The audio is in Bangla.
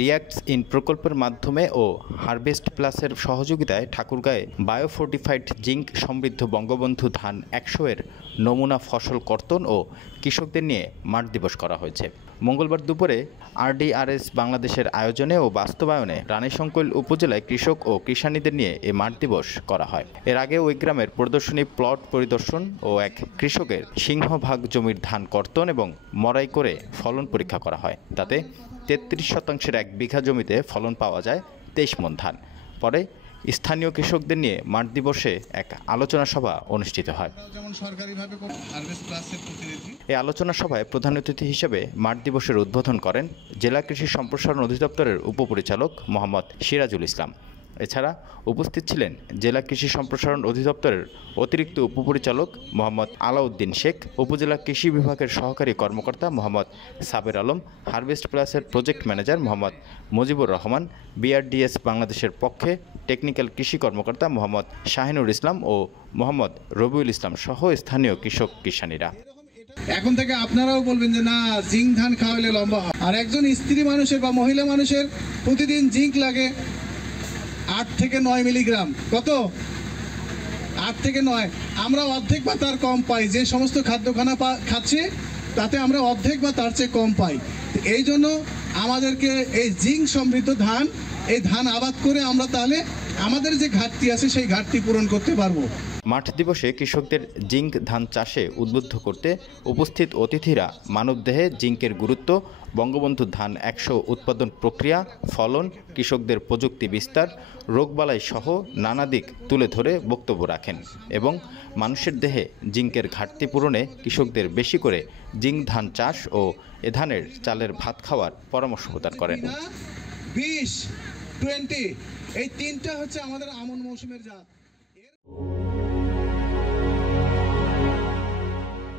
রিয়াক্টস ইন প্রকল্পের মাধ্যমে ও হারভেস্ট প্লাসের সহযোগিতায় ঠাকুরগাঁয়ে বায়োফোর্টিফাইড জিঙ্ক সমৃদ্ধ বঙ্গবন্ধু ধান ১০০-এর নমুনা ফসল কর্তন ও কৃষকদের নিয়ে মাঠ দিবস করা হয়েছে। মঙ্গলবার দুপুরে RDRS বাংলাদেশের আয়োজনে ও বাস্তবায়নে রানীশংকৈল উপজেলায় কৃষক ও কৃষানীদের নিয়ে এ মাঠ দিবস করা হয়। এর আগে ওই গ্রামের প্রদর্শনী প্লট পরিদর্শন ও এক কৃষকের সিংহভাগ জমির ধান কর্তন এবং মড়াই করে ফলন পরীক্ষা করা হয়। তাতে ৩৩% 1 বিঘা জমিতে ফলন পাওয়া যায় 23 মণ ধান। পরে স্থানীয় কৃষকদের নিয়ে মাঠ দিবসে এক আলোচনা সভা অনুষ্ঠিত হয়। এই আলোচনা সভায় প্রধান অতিথি হিসেবে মাঠ দিবসের উদ্বোধন করেন জেলা কৃষি সম্প্রসারণ অধিদপ্তরের উপপরিচালক মোহাম্মদ সিরাজুল ইসলাম। এছাড়া উপস্থিত ছিলেন জেলা কৃষি সম্প্রসারণ অধিদপ্তরের অতিরিক্ত উপপরিচালক মোহাম্মদ আলাউদ্দিন শেখ, উপজেলা কৃষি বিভাগের সহকারী কর্মকর্তা মোহাম্মদ সাবের আলম, হারভেস্ট প্লাসের project manager Mohammad Mujibur Rahman, BRDS বাংলাদেশের পক্ষে টেকনিক্যাল কৃষি কর্মকর্তা মোহাম্মদ শাহিনুর ইসলাম ও মোহাম্মদ রবিউল ইসলাম সহ স্থানীয় কৃষক কিষানীরা। এখন থেকে আপনারাও বলবেন যে না, জিঙ্ক ধান খাওয়ালে লম্বা হয়। আর একজন স্ত্রী মানুষের বা মহিলা মানুষের প্রতিদিন জিঙ্ক লাগে 8 থেকে 9 মিলিগ্রাম। কত? 8 থেকে 9। আমরা অর্ধেক বা তার কম পাই। যে সমস্ত খাদ্যখানা খাচ্ছি তাতে আমরা অর্ধেক বা তার চেয়ে কম পাই। এই জন্য আমাদেরকে এই জিঙ্ক সমৃদ্ধ ধান, এই ধান আবাদ করে আমরা তাহলে আমাদের যে ঘাটতি আছে সেই ঘাটতি পূরণ করতে পারবো। মাঠ দিবসে কৃষকদের জিঙ্ক ধান চাষে উদ্বুদ্ধ করতে উপস্থিত অতিথিরা মানবদেহে জিঙ্কের গুরুত্ব, বঙ্গবন্ধু ধান ১০০ উৎপাদন প্রক্রিয়া, ফলন, কৃষকদের প্রযুক্তি বিস্তার, রোগবালাই সহ নানা দিক তুলে ধরে বক্তব্য রাখেন এবং মানুষের দেহে জিঙ্কের ঘাটতি পূরণে কৃষকদের বেশি করে জিঙ্ক ধান চাষ ও এ ধানের চালের ভাত খাওয়ার পরামর্শ প্রদান করেন। 20, 20 এই তিনটা হচ্ছে আমাদের আমন মৌসুমের জাত।